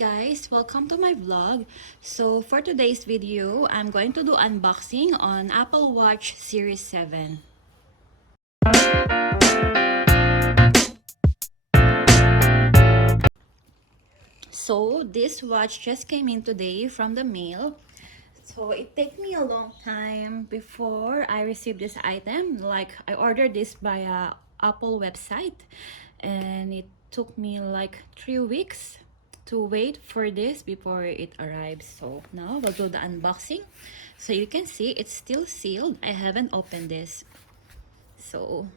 guys, welcome to my vlog. So for today's video, I'm going to do unboxing on Apple Watch Series 7. So this watch just came in today from the mail. So it took me a long time before I received this item. Like I ordered this via Apple website and it took me like 3 weeks to wait for this before it arrives. So now we'll do the unboxing. So you can see it's still sealed. I haven't opened this. So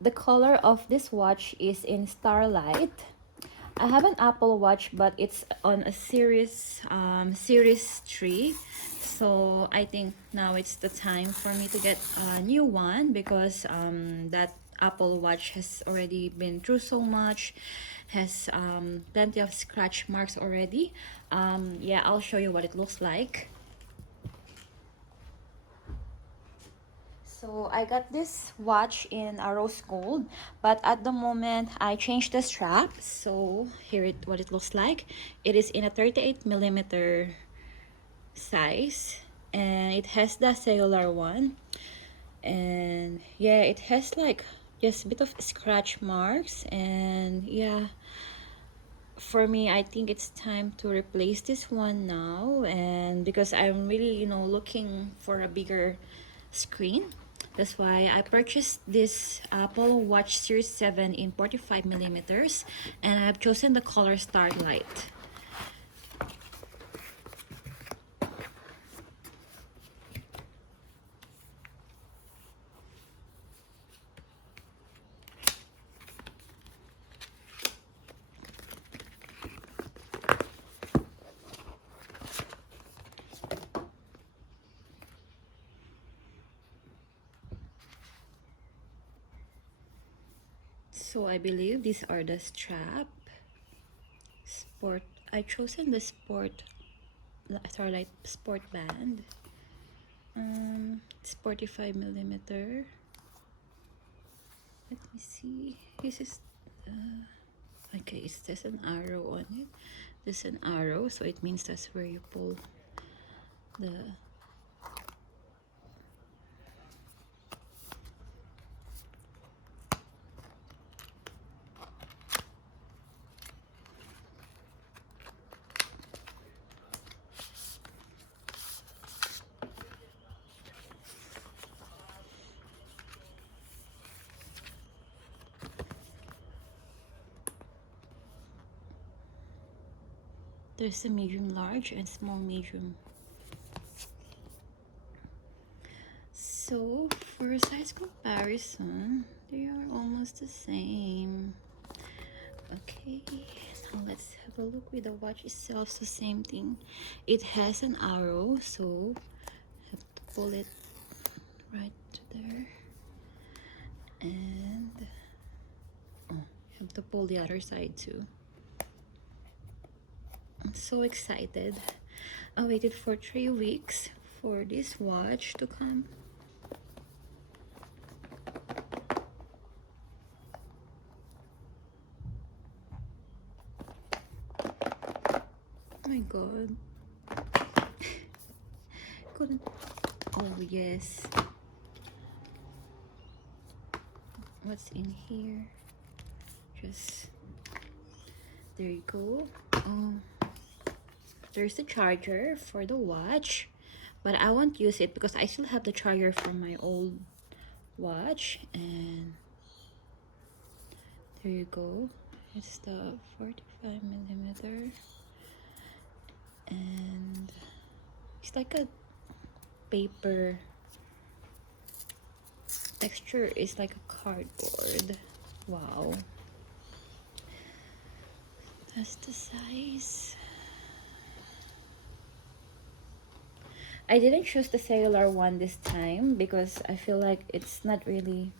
the color of this watch is in Starlight. I have an Apple Watch, but it's on a series 3. So I think now it's the time for me to get a new one because that Apple Watch has already been through so much, has plenty of scratch marks already. Yeah, I'll show you what it looks like. So I got this watch in a rose gold, but at the moment I changed the strap. So here what it looks like. It is in a 38mm size, and it has the cellular one. And yeah, it has like just a bit of scratch marks, and yeah, for me I think it's time to replace this one now, and because I'm really looking for a bigger screen. That's why I purchased this Apple Watch Series 7 in 45mm, and I've chosen the color Starlight. So I believe these are the strap. Sport. I chosen the Starlight Sport Band. It's 45mm. Let me see. This is okay. It says an arrow on it. There's an arrow, so it means that's where you pull the. There's a medium large and small medium. So for size comparison, they are almost the same. Okay, now let's have a look with the watch itself. It's the same thing. It has an arrow, so I have to pull it right to there, and I have to pull the other side too. I'm so excited. I waited for 3 weeks for this watch to come. Oh my god. Couldn't. Oh yes. What's in here? Just there you go. There's the charger for the watch, but I won't use it because I still have the charger from my old watch. And there you go. It's the 45mm, and it's like a paper texture. Is like a cardboard. Wow, that's the size. I didn't choose the cellular one this time because I feel like it's not really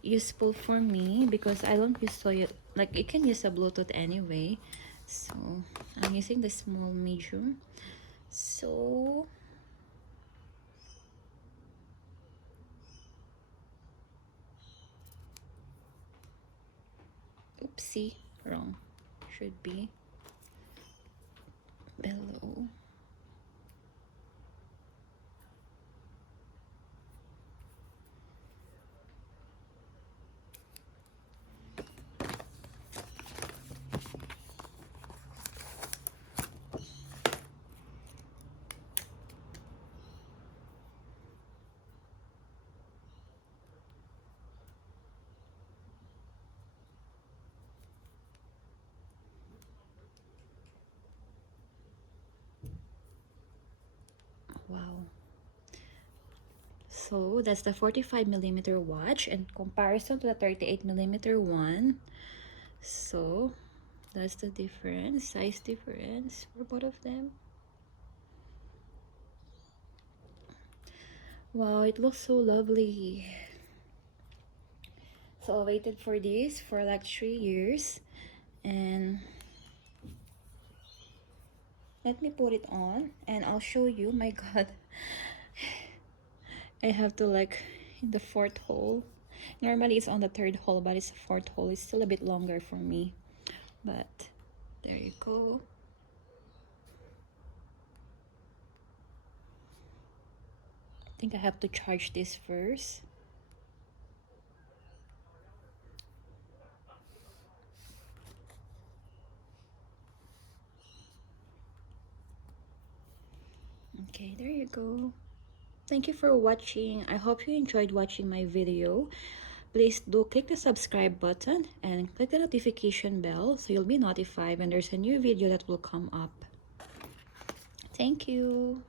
useful for me because I don't use like it can use a Bluetooth anyway. So I'm using the small medium. So oopsie, wrong should be below. Wow. So that's the 45mm watch in comparison to the 38mm one. So that's the difference, size difference for both of them. Wow, it looks so lovely. So I waited for this for like 3 years, and let me put it on and I'll show you. My god, I have to like in the 4th hole. Normally it's on the 3rd hole, but it's the 4th hole. It's still a bit longer for me, but there you go. I think I have to charge this first. Okay, there you go. Thank you for watching. I hope you enjoyed watching my video. Please do click the subscribe button and click the notification bell so you'll be notified when there's a new video that will come up. Thank you.